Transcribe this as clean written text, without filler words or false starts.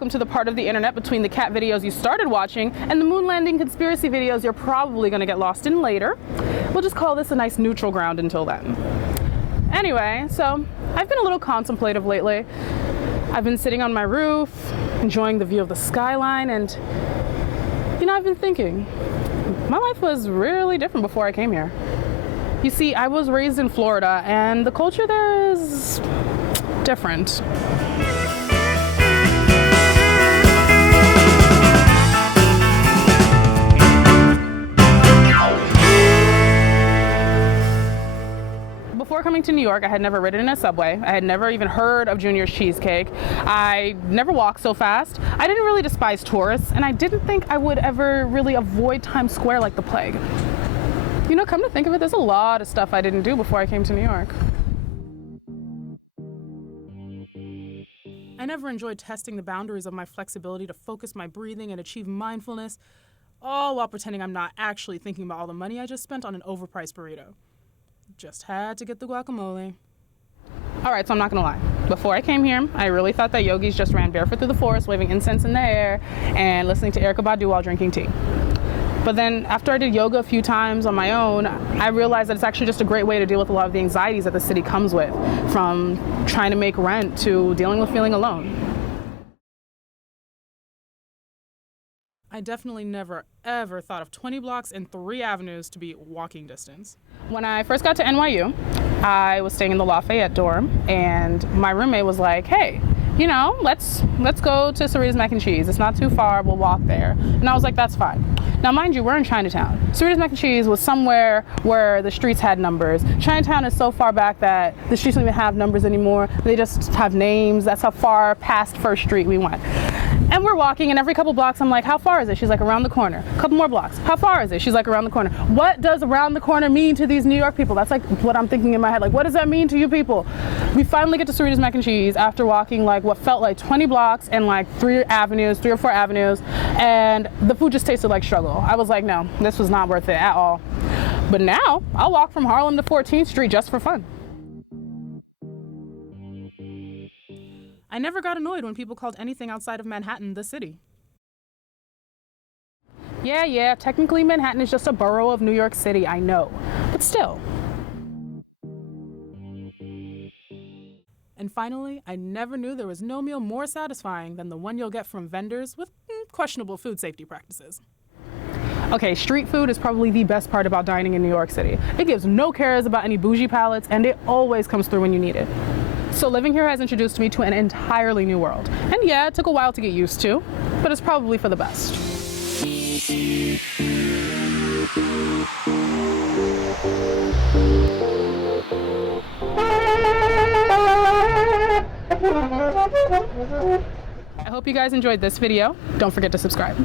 welcome to the part of the internet between the cat videos you started watching and the moon landing conspiracy videos you're probably going to get lost in later. We'll just call this a nice neutral ground until then. Anyway, so I've been a little contemplative lately. I've been sitting on my roof, enjoying the view of the skyline, and I've been thinking, my life was really different before I came here. You see, I was raised in Florida, and the culture there is different. Before coming to New York, I had never ridden in a subway. I had never even heard of Junior's Cheesecake. I never walked so fast. I didn't really despise tourists, and I didn't think I would ever really avoid Times Square like the plague. Come to think of it, there's a lot of stuff I didn't do before I came to New York. I never enjoyed testing the boundaries of my flexibility to focus my breathing and achieve mindfulness, all while pretending I'm not actually thinking about all the money I just spent on an overpriced burrito. Just had to get the guacamole. All right, so I'm not gonna lie. Before I came here, I really thought that yogis just ran barefoot through the forest, waving incense in the air and listening to Erykah Badu while drinking tea. But then after I did yoga a few times on my own, I realized that it's actually just a great way to deal with a lot of the anxieties that the city comes with, from trying to make rent to dealing with feeling alone. I definitely never, ever thought of 20 blocks and 3 avenues to be walking distance. When I first got to NYU, I was staying in the Lafayette dorm, and my roommate was like, hey, let's go to Sarita's Mac and Cheese. It's not too far, we'll walk there. And I was like, that's fine. Now, mind you, we're in Chinatown. Sarita's Mac and Cheese was somewhere where the streets had numbers. Chinatown is so far back that the streets don't even have numbers anymore. They just have names. That's how far past First Street we went. And we're walking, and every couple blocks, I'm like, how far is it? She's like, around the corner. A couple more blocks. How far is it? She's like, around the corner. What does around the corner mean to these New York people? That's like what I'm thinking in my head. Like, what does that mean to you people? We finally get to Sarita's Mac and Cheese after walking like what felt like 20 blocks and like 3 or 4 avenues, and the food just tasted like struggle. I was like, no, this was not worth it at all. But now, I'll walk from Harlem to 14th Street just for fun. I never got annoyed when people called anything outside of Manhattan the city. Yeah, technically Manhattan is just a borough of New York City, I know, but still. And finally, I never knew there was no meal more satisfying than the one you'll get from vendors with questionable food safety practices. Okay, street food is probably the best part about dining in New York City. It gives no cares about any bougie palates, and it always comes through when you need it. So living here has introduced me to an entirely new world. And yeah, it took a while to get used to, but it's probably for the best. I hope you guys enjoyed this video. Don't forget to subscribe.